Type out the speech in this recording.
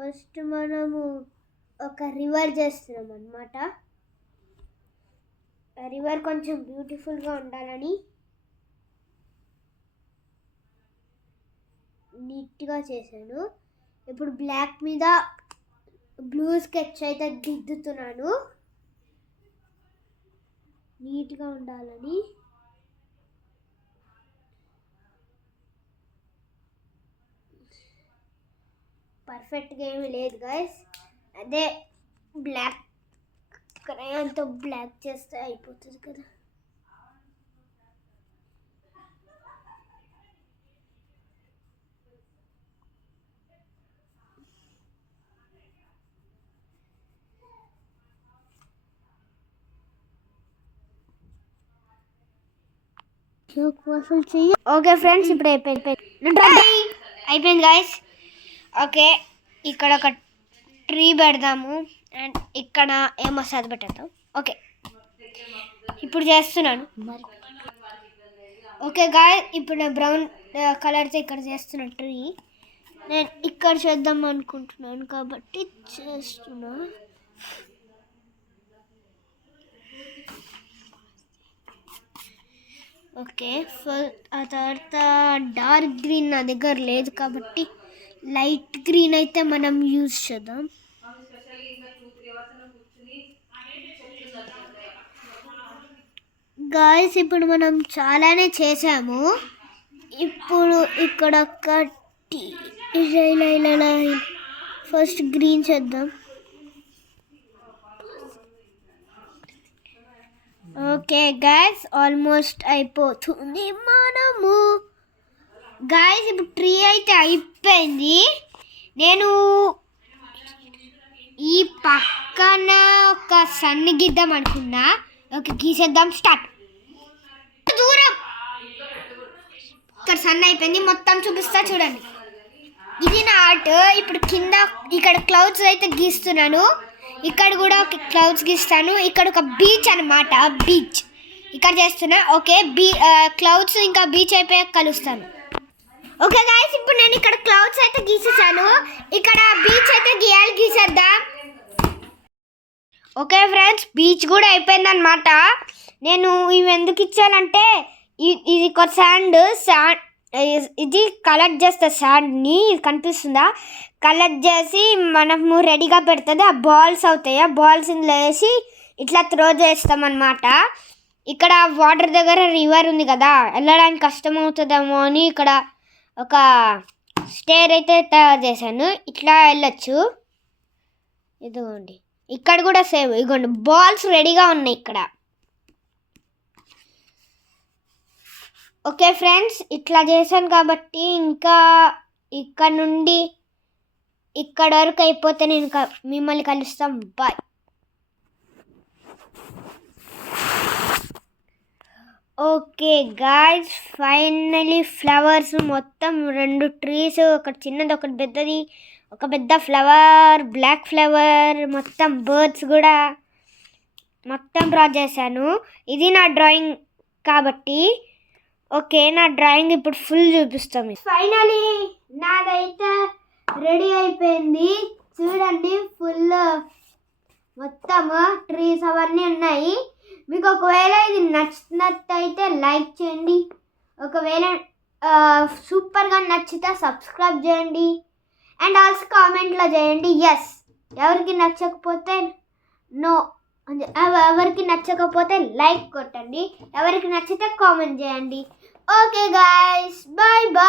First మనము ఒక river చేస్తున్నాం అన్నమాట. రివర్ కొంచెం బ్యూటిఫుల్గా ఉండాలని నీట్గా చేశాను. ఇప్పుడు బ్లాక్ మీద బ్లూ స్కెచ్ అయితే దిద్దుతున్నాను నీట్గా ఉండాలని. పర్ఫెక్ట్గా ఏమీ లేదు గైస్, అదే బ్లాక్ క్రయాన్తో బ్లాక్ చేస్తే అయిపోతుంది కదా. ఓకే ఫ్రెండ్స్, ఇప్పుడు అయిపోయింది గైస్. ఓకే, ఇక్కడ ఒక ట్రీ పెడదాము అండ్ ఇక్కడ ఏమో అది పెట్టేద్దాం. ఓకే, ఇప్పుడు చేస్తున్నాను. ఓకే గాయస్, ఇప్పుడు నేను బ్రౌన్ కలర్తో ఇక్కడ చేస్తున్నాను ట్రీ. నేను ఇక్కడ చేద్దాం అనుకుంటున్నాను కాబట్టి చేస్తున్నా. ఓకే, ఆ తర్వాత డార్క్ గ్రీన్ నా దగ్గర లేదు కాబట్టి లైట్ గ్రీన్ అయితే మనం యూజ్ చేద్దాం. గాయస్, ఇప్పుడు మనం చాలానే చేసాము. ఇప్పుడు ఇక్కడ ఒకటి ఫస్ట్ గ్రీన్ చేద్దాం. ఓకే గాయస్, ఆల్మోస్ట్ అయిపోతుంది మనము. గాయస్, ఇప్పుడు ట్రీ అయితే అయిపోయింది. నేను ఈ పక్కన ఒక సన్ని గీద్దాం అనుకున్నా. ఓకే, గీసేద్దాం. స్టార్ట్. దూరం ఇక్కడ సన్ అయిపోయింది, మొత్తం చూపిస్తా చూడండి. ఇది నా ఆర్ట్. ఇప్పుడు కింద ఇక్కడ క్లౌడ్స్ అయితే గీస్తున్నాను. ఇక్కడ కూడా ఒక క్లౌడ్స్ గీస్తాను. ఇక్కడ ఒక బీచ్ అన్నమాట, బీచ్ ఇక్కడ చేస్తున్నా. ఓకే, క్లౌడ్స్ ఇంకా బీచ్ అయిపోయాక కలుస్తాను. ఓకే గాయస్, ఇప్పుడు నేను ఇక్కడ క్లౌడ్స్ అయితే గీసేసాను. ఇక్కడ బీచ్ అయితే గీసేద్దాం. ఓకే ఫ్రెండ్స్, బీచ్ కూడా అయిపోయిందన్నమాట. నేను ఇవి ఎందుకు ఇచ్చానంటే ఇది ఒక శాండ్ ఇది కలెక్ట్ చేస్తే శాండ్ని, ఇది కనిపిస్తుందా, కలెక్ట్ చేసి మనము రెడీగా పెడుతుంది. ఆ బాల్స్ అవుతాయి. ఆ బాల్స్ ఇందులో వేసి ఇట్లా త్రో చేస్తామన్నమాట. ఇక్కడ వాటర్ దగ్గర రివర్ ఉంది కదా, వెళ్ళడానికి కష్టం అవుతుందేమో అని ఇక్కడ ఒక స్టేర్ అయితే తయారు చేశాను. ఇట్లా వెళ్ళొచ్చు. ఇదిగోండి, ఇక్కడ కూడా సేమ్. ఇదిగోండి, బాల్స్ రెడీగా ఉన్నాయి ఇక్కడ. ఓకే ఫ్రెండ్స్, ఇట్లా చేశాను కాబట్టి ఇంకా ఇక్కడ నుండి ఇక్కడ వరకు అయిపోతే నేను మిమ్మల్ని కలుస్తాం. Bye. Okay guys, finally flowers మొత్తం 2 ట్రీస్, ఒకటి చిన్నది ఒకటి పెద్దది, ఒక పెద్ద ఫ్లవర్, బ్లాక్ ఫ్లవర్, మొత్తం బర్డ్స్ కూడా మొత్తం డ్రా చేశాను. ఇది నా డ్రాయింగ్ కాబట్టి ఓకే, నా డ్రాయింగ్ ఇప్పుడు ఫుల్ చూపిస్తాం. ఫైనలీ నాదైతే రెడీ అయిపోయింది. చూడండి, ఫుల్ మొత్తం ట్రీస్ అవన్నీ ఉన్నాయి. మీకు ఒకవేళ ఇది నచ్చినట్టయితే లైక్ చేయండి. ఒకవేళ సూపర్గా నచ్చితే సబ్స్క్రైబ్ చేయండి. అండ్ ఆల్సో కామెంట్లో చేయండి ఎస్. ఎవరికి నచ్చకపోతే నో, ఎవరికి నచ్చకపోతే లైక్ కొట్టండి. ఎవరికి నచ్చితే కామెంట్ చేయండి. Okay guys, bye bye.